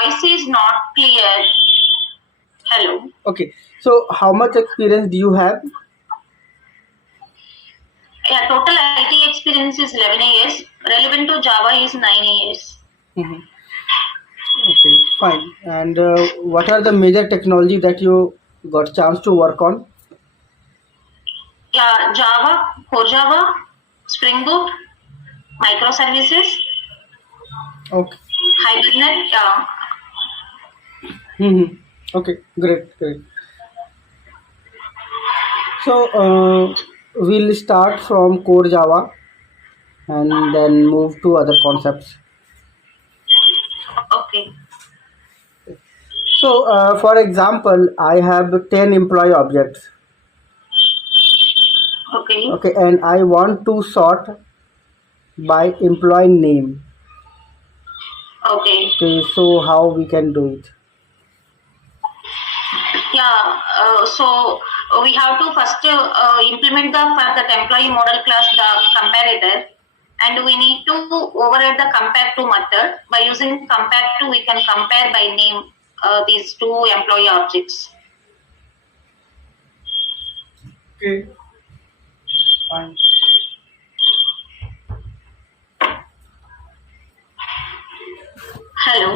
voice is not clear. Hello. Okay, so how much experience do you have? Yeah, total IT experience is 11 years. Relevant to Java is 9 years. Mhm. Okay, fine. And what are the major technology that you got chance to work on? Yeah, Java, Core Java, Spring Boot, microservices, Okay. Hibernate. Yeah. Mm-hmm. Okay, great, great. So we'll start from core Java and then move to other concepts. Okay. So for example, I have 10 employee objects. Okay. Okay, and I want to sort by employee name. Okay. Okay, so how we can do it? Yeah. So we have to first implement the for that employee model class the comparator, and we need to override the compare to method. By using compare to, we can compare by name these two employee objects. Okay, fine. Hello.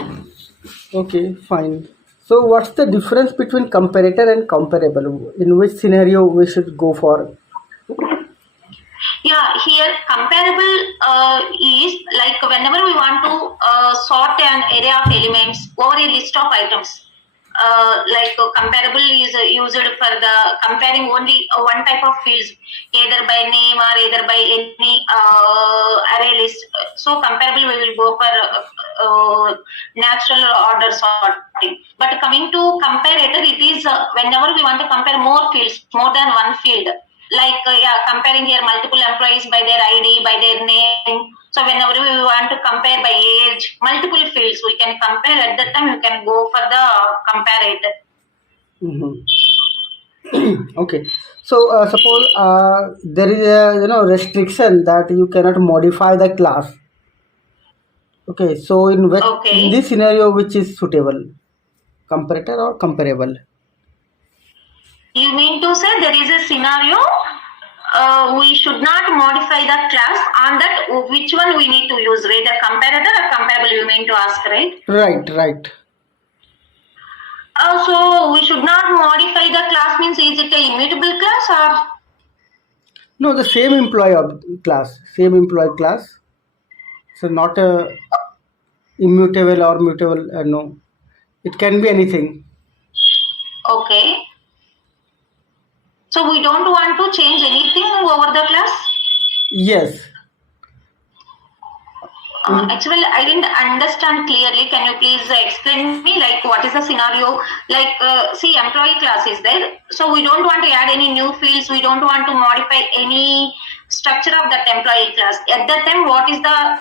Okay, fine. So what's the difference between comparator and comparable? In which scenario we should go for? Yeah, here comparable is like whenever we want to sort an array of elements over a list of items. Comparable is used for the comparing only one type of fields, either by name or either by any array list. So comparable we will go for natural order sorting. But coming to comparator, it is whenever we want to compare more fields, more than one field. Comparing here multiple employees by their ID, by their name. So whenever we want to compare by age, multiple fields we can compare. At that time, you can go for the comparator. Mm-hmm. Okay. So suppose there is a restriction that you cannot modify the class. Okay. So in Okay. this scenario, which is suitable, comparator or comparable? You mean to say there is a scenario we should not modify the class on that which one we need to use, either comparator or comparable you mean to ask, right? Right. Right. So we should not modify the class means is it a immutable class or? No, the same class, same employee class. So not a immutable or mutable. No, it can be anything. Okay. So we don't want to change anything over the class? Yes. Actually, I didn't understand clearly. Can you please explain me like what is the scenario? See, employee class is there. So we don't want to add any new fields. We don't want to modify any structure of that employee class. At that time, what is the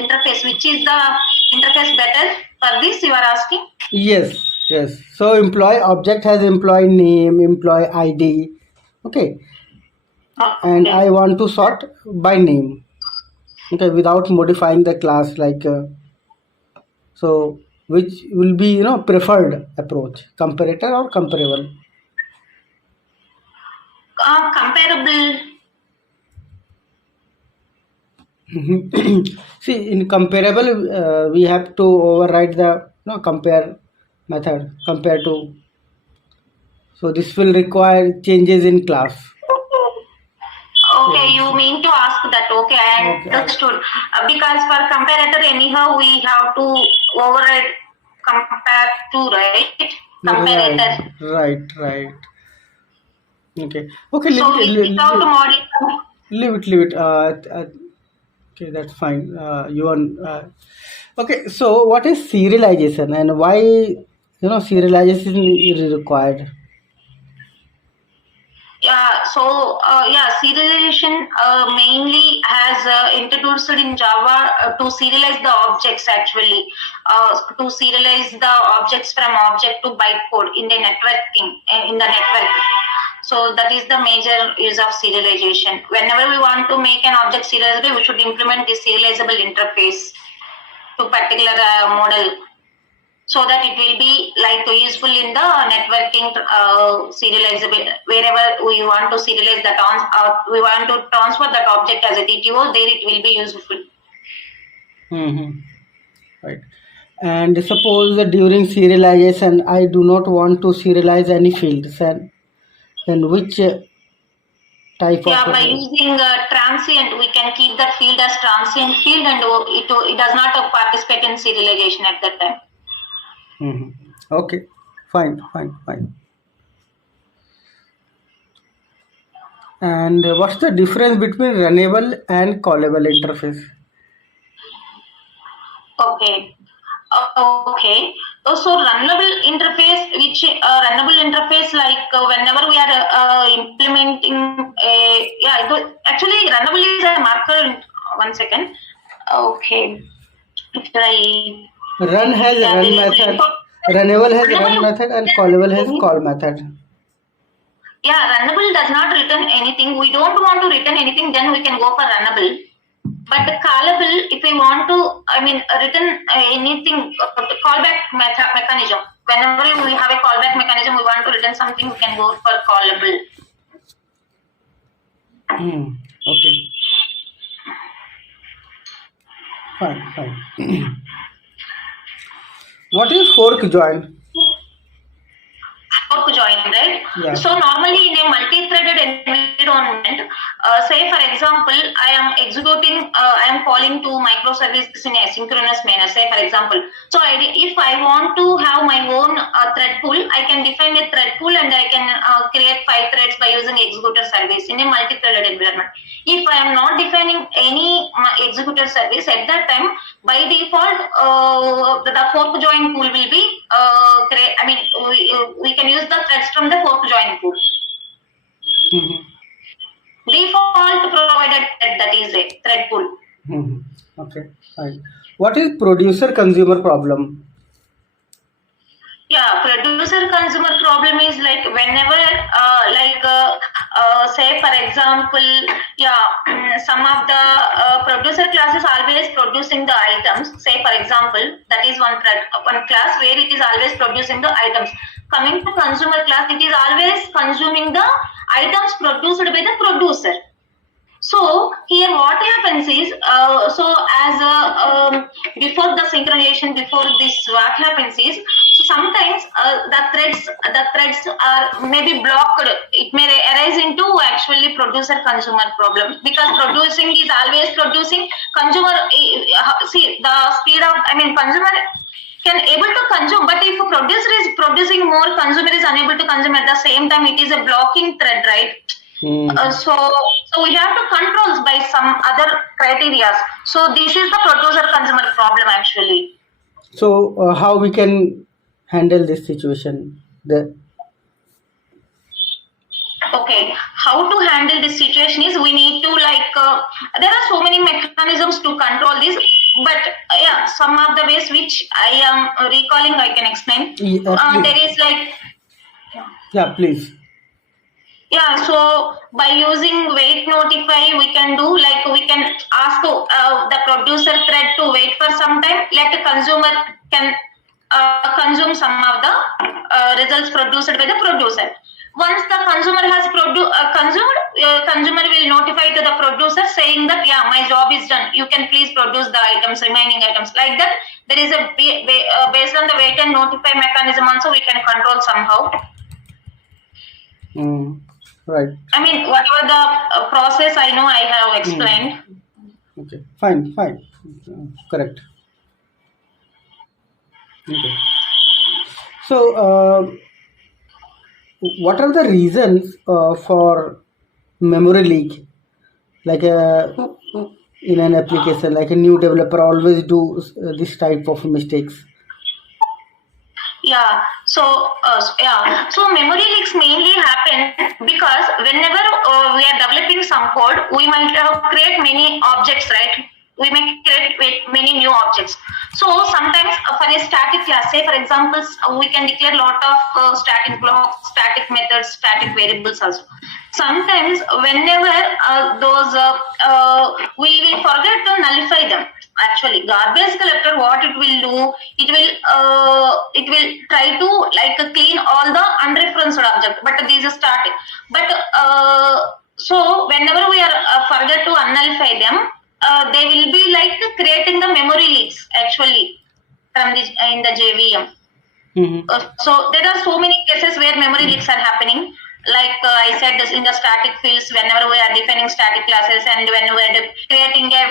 interface? Which is the interface better for this you are asking? Yes. Yes. So employee object has employee name, employee ID. Okay. And I want to sort by name. Okay, without modifying the class so which will be preferred approach, comparator or comparable? Comparable. See, in comparable we have to override the compare method, compare to, so this will require changes in class. Okay, you mean to ask that. Okay, I understood. Because for comparator, anyhow, we have to override compare to, right? Comparator. Right. Okay, So without modifying. leave it. Okay, that's fine. Okay, so what is serialization and why serialization is required? Yeah, so serialization mainly has introduced in Java to serialize the objects actually, to serialize the objects from object to bytecode in the network. So that is the major use of serialization. Whenever we want to make an object serializable, we should implement the serializable interface to particular model. so that it will be like useful in the networking serializable. Wherever we want to serialize that we want to transfer that object as a TTO, there it will be useful. Right. And suppose that during serialization I do not want to serialize any fields, and then which type Yeah, of by using transient, we can keep that field as transient field, and it does not participate in serialization at that time. Okay, fine. And what's the difference between runnable and callable interface? Okay. Okay. So runnable interface, like whenever we are implementing actually runnable is a marker. 1 second. Okay. Run has run method. Runnable has run method and callable has call method. Yeah, runnable does not return anything. We don't want to return anything, then we can go for runnable. But the callable, if we want to, return anything, callback mechanism. Whenever we have a callback mechanism, we want to return something, we can go for callable. Okay. Fine. What is fork join? Fork join, right? Yeah. So normally in a multi-threaded environment, say for example, I am calling to microservices in a asynchronous manner, say for example. So if I want to have my own thread pool, I can define a thread pool and I can create 5 threads by using executor service in a multi-threaded environment. If I am not defining any executor service at that time, by default, the fork join pool will be we can use the threads from the fork join pool. Default provided that is a thread pool. Okay, fine. What is producer consumer problem? Yeah, producer consumer problem is like whenever say for example, some of the producer class is always producing the items. Say for example, that is one class where it is always producing the items. Coming to consumer class, it is always consuming the items produced by the producer. So here what happens is, before the synchronization, before this, what happens is, so sometimes the threads are maybe blocked. It may arise into actually producer-consumer problem, because producing is always producing. Consumer, see the speed of, consumer can able to consume, but if a producer is producing more, consumer is unable to consume at the same time. It is a blocking thread, right? So we have to control by some other criteria. So this is the producer consumer problem actually. So how we can handle this situation? Okay, how to handle this situation is we need to there are so many mechanisms to control this, but some of the ways which I am recalling, I can explain. There is please. Yeah, so by using wait notify, we can do we can ask the producer thread to wait for some time. Let the consumer can consume some of the results produced by the producer. Once the consumer has consumed, consumer will notify to the producer saying that my job is done. You can please produce the remaining items. Like that, there is a based on the wait and notify mechanism also we can control somehow. Right. Whatever the process I know, I have explained. Okay, fine. Correct. Okay. So, what are the reasons for memory leak? Like in an application, like a new developer always do this type of mistakes. So memory leaks mainly happen because whenever we are developing some code, we might create many objects, right? We may create many new objects. So sometimes for a static class, say for example, we can declare a lot of static blocks, static methods, static variables also. Sometimes whenever we will forget to nullify them. actually. Garbage collector, what it will do, it will try to like clean all the unreferenced object, but these are static. But so whenever we are forget to unnullify them, they will be like creating the memory leaks actually from this in the JVM. So there are so many cases where memory leaks are happening. Like I said, this in the static fields, whenever we are defining static classes and when we are creating a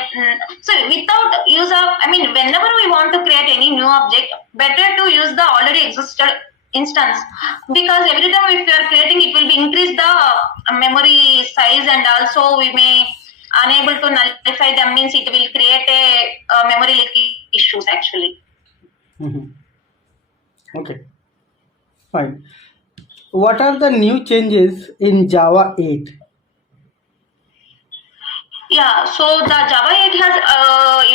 so without use of, I mean, whenever we want to create any new object, better to use the already existed instance, because every time if you are creating, it will be increase the memory size, and also we may unable to nullify them, means it will create a memory leak issues actually. Okay, fine. What are the new changes in Java 8? Yeah, so the Java 8 has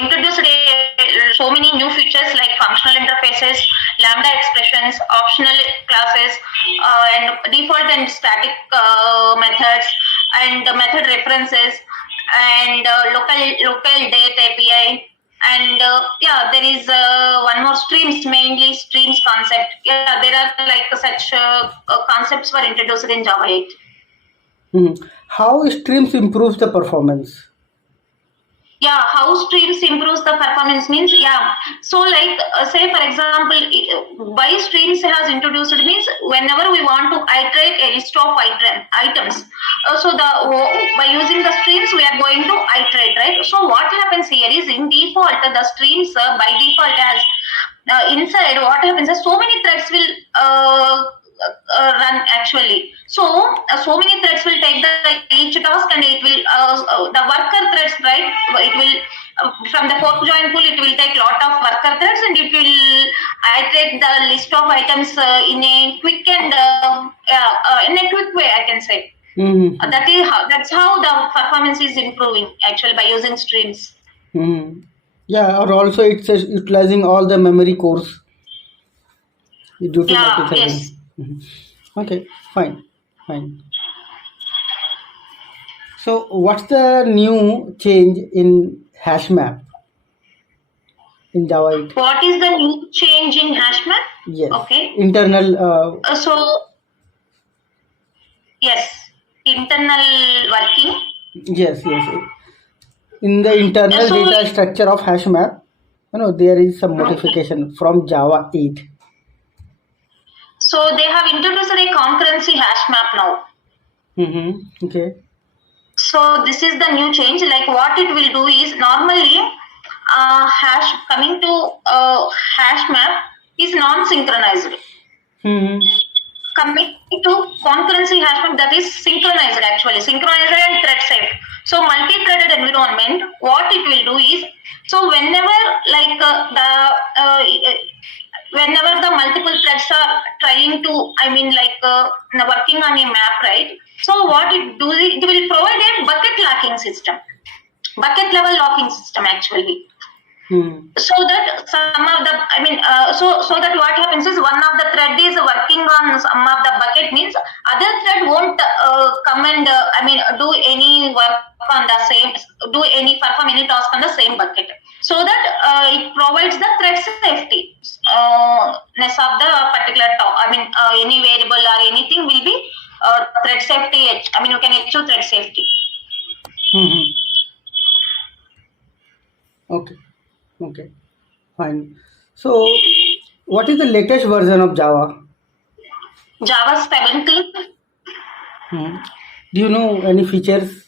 introduced so many new features like functional interfaces, lambda expressions, optional classes, and default and static methods, and method references, and local date API. And yeah, there is one more streams, mainly streams concept. Yeah, there are like such concepts were introduced in Java 8. How streams improves the performance? Yeah, how streams improves the performance means, yeah. So like say for example, why streams has introduced means whenever we want to iterate a list of items, so by using the streams we are going to iterate, right? So what happens here is in default the streams by default as inside, what happens is so many threads will run actually. So so many threads will take the each task, and it will the worker threads, right? It will from the fork join pool, it will take lot of worker threads, and it will iterate the list of items in a quick and in a quick way, I can say. That's how the performance is improving actually by using streams. Yeah, or also it's utilizing all the memory cores due to multi-threading. Yes. Okay, fine. So what's the new change in hash map in Java 8? What is the new change in hash map? Yes. Okay. Internal. Yes, internal working. Yes. In the internal data structure of hash map, there is some modification from Java 8. So they have introduced a concurrency hash map now. Okay. So this is the new change. Like what it will do is normally coming to hash map is non-synchronized. Coming to concurrency hash map, that is synchronized actually, synchronized and thread safe. So multi-threaded environment, what it will do is, so whenever like whenever the multiple threads are trying to, I mean like working on a map, right? So what it do, it will provide a bucket locking system, bucket level locking system actually. So that some of the, I mean, so that what happens is one of the thread is working on some of the bucket, means other thread won't come and I mean do any work on the same, perform any task on the same bucket. So that it provides the thread safety ness of the particular I mean any variable or anything will be thread safety. I mean you can achieve thread safety. Okay, fine. So, what is the latest version of Java? Java 17. Do you know any features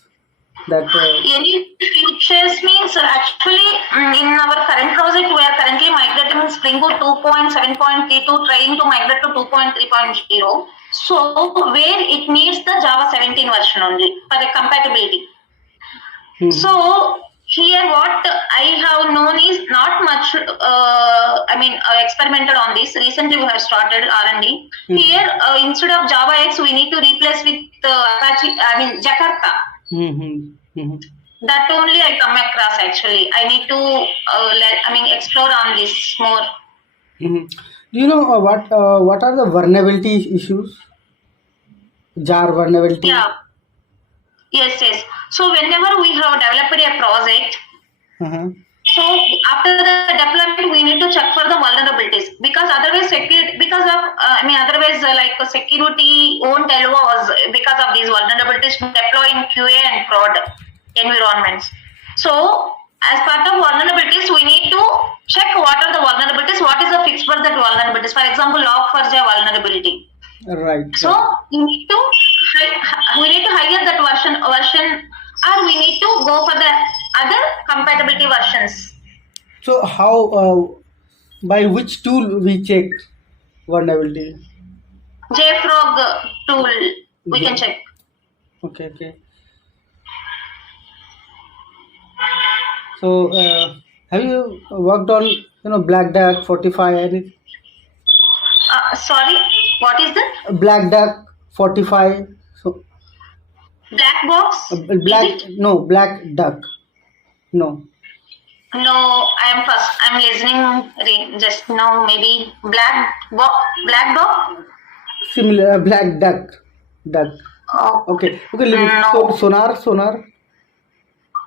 that? Any features means actually in our current project we are currently migrating Spring Boot 2.7.32, trying to migrate to 2.3.0. So where it needs the Java 17 version only for the compatibility. So here what I have known is not much, I mean experimented on this. Recently we have started R&D. Here instead of Java X we need to replace with Apache, I mean Jakarta. That only I come across actually. I need to explore on this more. Do you know what are the vulnerability issues? jar vulnerability? Yeah. Yes. So whenever we have developed a project, So after the deployment, we need to check for the vulnerabilities because otherwise, like security won't allow us because of these vulnerabilities to deploy in QA and prod environments. So as part of vulnerabilities, we need to check what are the vulnerabilities, what is the fix for that vulnerabilities. For example, log4j vulnerability. Right. So we need to hire that version, or we need to go for the other compatibility versions. So how, by which tool we check vulnerability? JFrog tool we can check. Okay. So have you worked on Black Duck 45? Sorry, what is that? Black Duck 45. So Black box? Black Duck. No. No, I'm listening just now. Maybe black box. Similar Black Duck. Oh. Okay. So sonar.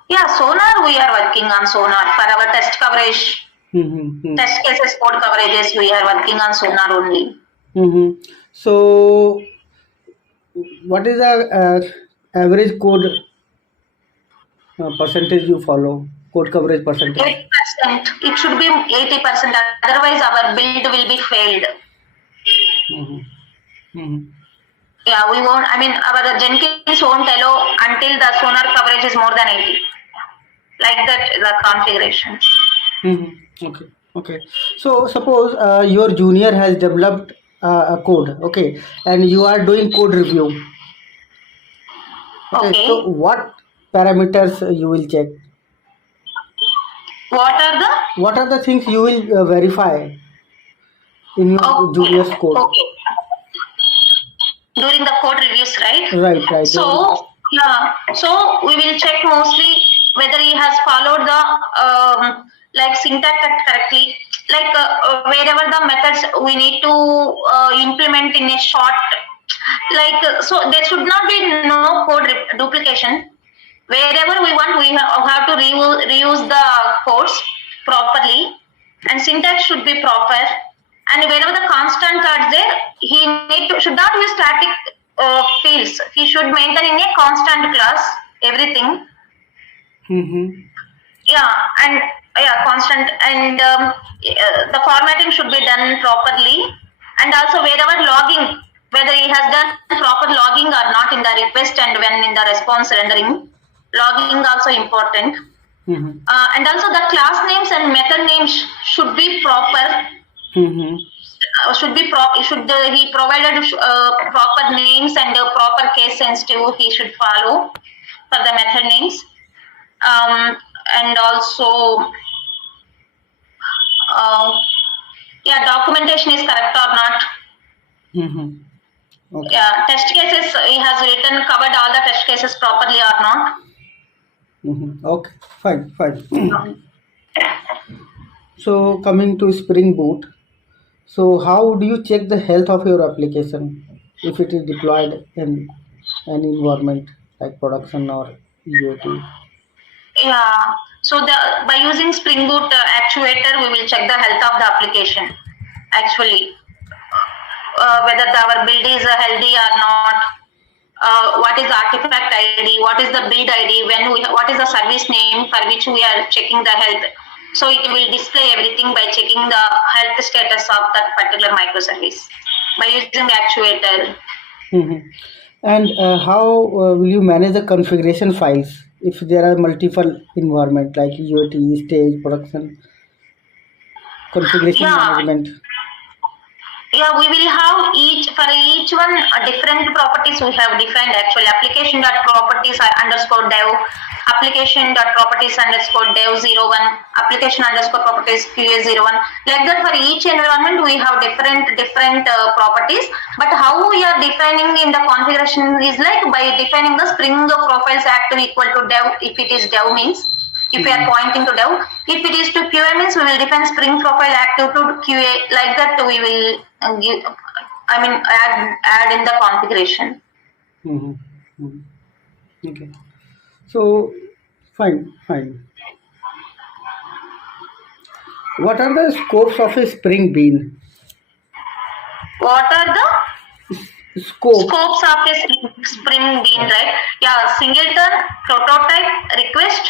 Yeah, sonar. We are working on sonar for our test coverage. Test cases, code coverages. We are working on sonar only. So, what is the average code percentage you follow? Code coverage percentage? 80%. It should be 80%. Otherwise, our build will be failed. Yeah, we won't. Our Jenkins won't allow until the sonar coverage is more than 80. Like that, the configurations. Okay. So suppose your junior has developed a code, okay, and you are doing code review. Okay. So what parameters you will check? What are the things you will verify in your junior's code? Okay. During the code reviews, right? Right. So we will check mostly whether he has followed the syntax correctly. Wherever the methods we need to implement in a short, so there should not be no code duplication. Wherever we want, we have to reuse the codes properly, and syntax should be proper. And wherever the constants are there, he should not use static fields. He should maintain in a constant class everything. Constant, and the formatting should be done properly. And also wherever logging, whether he has done proper logging or not in the request and when in the response rendering, logging also important. And also the class names and method names should be proper. He provided proper names and proper case sensitive he should follow for the method names. And also documentation is correct or not. Okay. Test cases he has covered all the test cases properly or not. Okay, fine. So coming to Spring Boot, so how do you check the health of your application if it is deployed in an environment like production or UAT? Yeah, so by using Spring Boot actuator, we will check the health of the application. Actually, whether our build is healthy or not. What is artifact ID? What is the build ID? What is the service name for which we are checking the health? So it will display everything by checking the health status of that particular microservice by using the actuator. And how will you manage the configuration files if there are multiple environments like UAT, stage, production, configuration management? Yeah, we will have for each one different properties we have defined actually. Application.properties _ dev, application.properties _ dev01, application_properties QA01. Like that for each environment we have different properties. But how we are defining in the configuration is like by defining the string profiles active equal to dev. If it is dev means, if we are pointing to dev, if it is to QA means we will define spring profile active to QA. Like that we will add in the configuration. Okay. So fine. What are the scopes of a spring bean? What are the Scope. scopes of a spring bean, right? Yeah, singleton, prototype, request,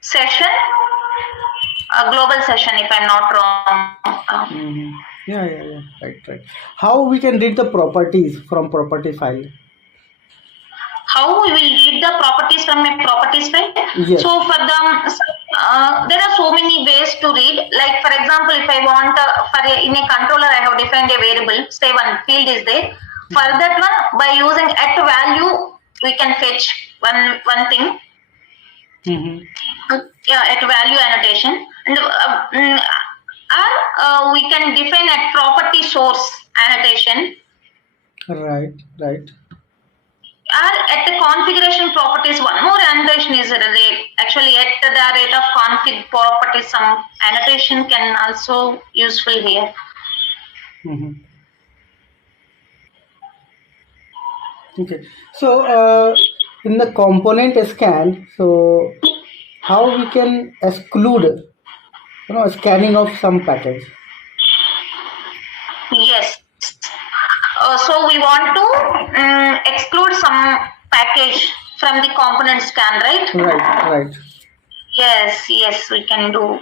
session, global session, if I'm not wrong. Yeah. Right. How we can read the properties from property file? How we will read the properties from a properties file? Yes. So for the there are so many ways to read. Like for example, if I want in a controller, I have defined a variable. Say one field is there. For that one, by using at value, we can fetch one thing. Yeah, at value annotation, and we can define at property source annotation. Right. Or at the configuration properties, one more annotation is actually at the rate of config properties, some annotation can also useful here. Okay. So in the component scan, so how we can exclude, scanning of some package? Yes. So we want to exclude some package from the component scan, right? Right. Yes, we can do.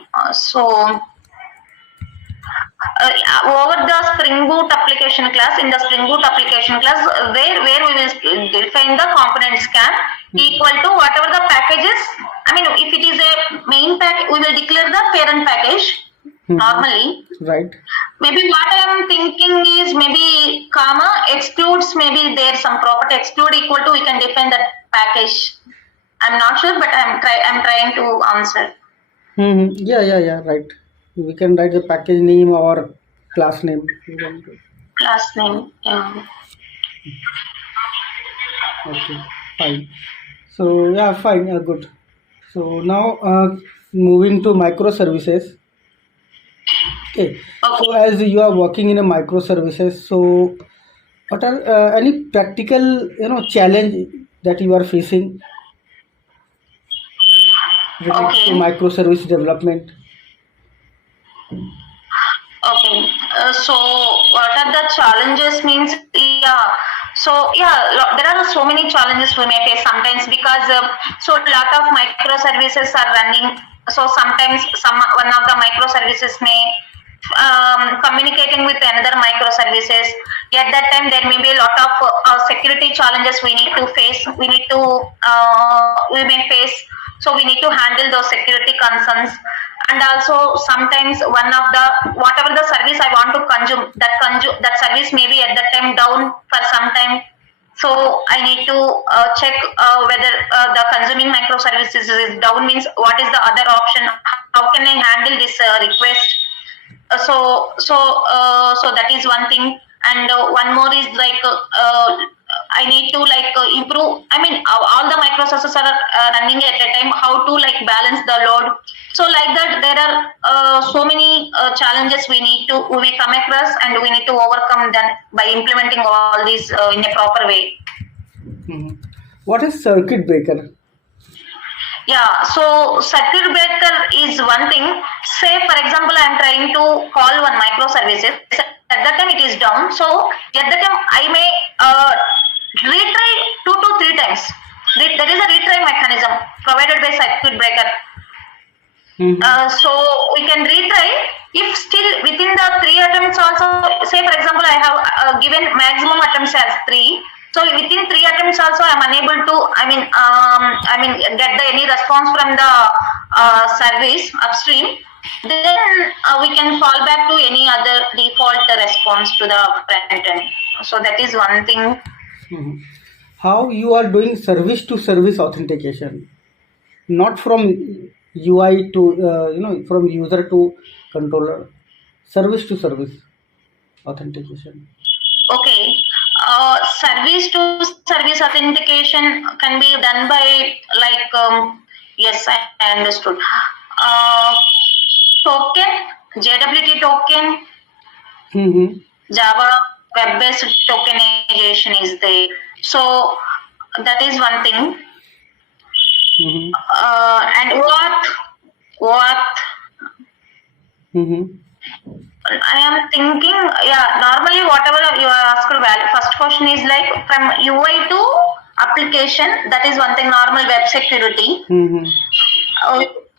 Over the Spring Boot application class, in the Spring Boot application class, where we will define the component scan equal to whatever the packages. I mean, if it is a main pack, we will declare the parent package normally. Right. Maybe what I am thinking is maybe comma excludes, maybe there some property exclude equal to, we can define that package. I'm not sure, but I'm trying to answer. Yeah. Right. We can write the package name or class name. Class name. Yeah. Okay. Fine. So yeah, fine. Good. So now moving to microservices. Okay. So as you are working in a microservices, so what are any practical challenge that you are facing related to microservice development? Okay. So what are the challenges means? Yeah. So there are so many challenges we may face sometimes because so a lot of microservices are running. So sometimes one of the microservices may communicating with another microservices. At that time, there may be a lot of security challenges we need to face. We may face. So we need to handle those security concerns. And also sometimes one of the whatever the service I want to consume that service may be at that time down for some time. So I need to check whether the consuming microservices is down, means what is the other option? How can I handle this request? So that is one thing, and one more is like I need to improve. I mean, all the microservices are running at a time. How to balance the load? So like that, there are so many challenges we may come across, and we need to overcome them by implementing all these in a proper way. What is circuit breaker? Yeah, so circuit breaker is one thing. Say for example, I am trying to call one microservices. At that time it is down. So at that time I may retry 2 to 3 times. There is a retry mechanism provided by circuit breaker. So we can retry if still within the 3 attempts also. Say for example, I have given maximum attempts as 3. So within 3 attempts also I am unable to get any response from the service upstream. Then we can fall back to any other default response to the front end. So that is one thing. How you are doing service to service authentication, not from UI to from user to controller, service to service authentication. Okay. Service to service authentication can be done by yes, I understood. Token, JWT token, Java web-based tokenization is there. So that is one thing. And what Mm-hmm. I am thinking, yeah, normally whatever you are asked value, first question is like from UI to application, that is one thing, normal web security. Mm-hmm.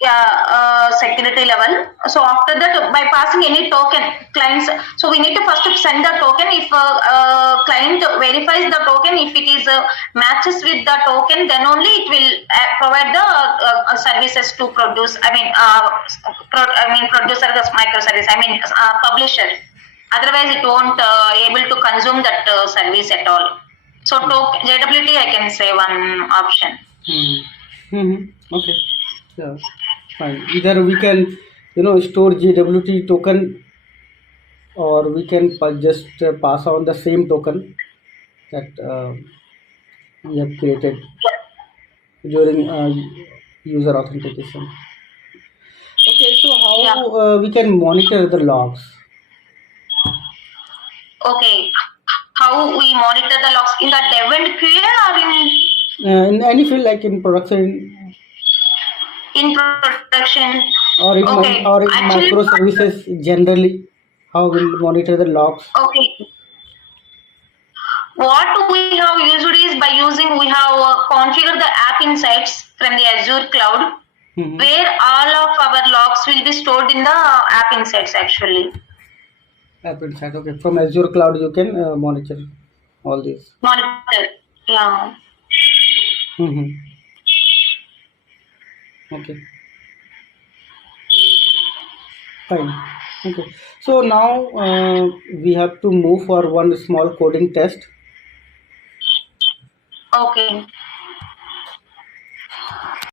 Yeah, security level. So after that, by passing any token, clients. So we need to first send the token. If client verifies the token, if it is matches with the token, then only it will provide the services to produce. Producer the microservice. Publisher. Otherwise, it won't able to consume that service at all. So JWT, I can say one option. Mm-hmm. Mm-hmm. Okay. Yeah. Fine. Either we can, store JWT token, or we can just pass on the same token that we have created during user authentication. Okay, so Yeah. how we can monitor the logs? Okay. How we monitor the logs in the dev and QA or In any field, like in production in production? or in Okay. or in Actually, microservices generally, how we'll monitor the logs? okay. What we have used is by using, we have configured the app insights from the Azure cloud, Mm-hmm. where all of our logs will be stored in the app insights actually. App Insight. Okay, from Azure cloud you can monitor all these. Monitor. Yeah. Mm-hmm. Okay. Fine. Okay. So now we have to move for one small coding test. Okay.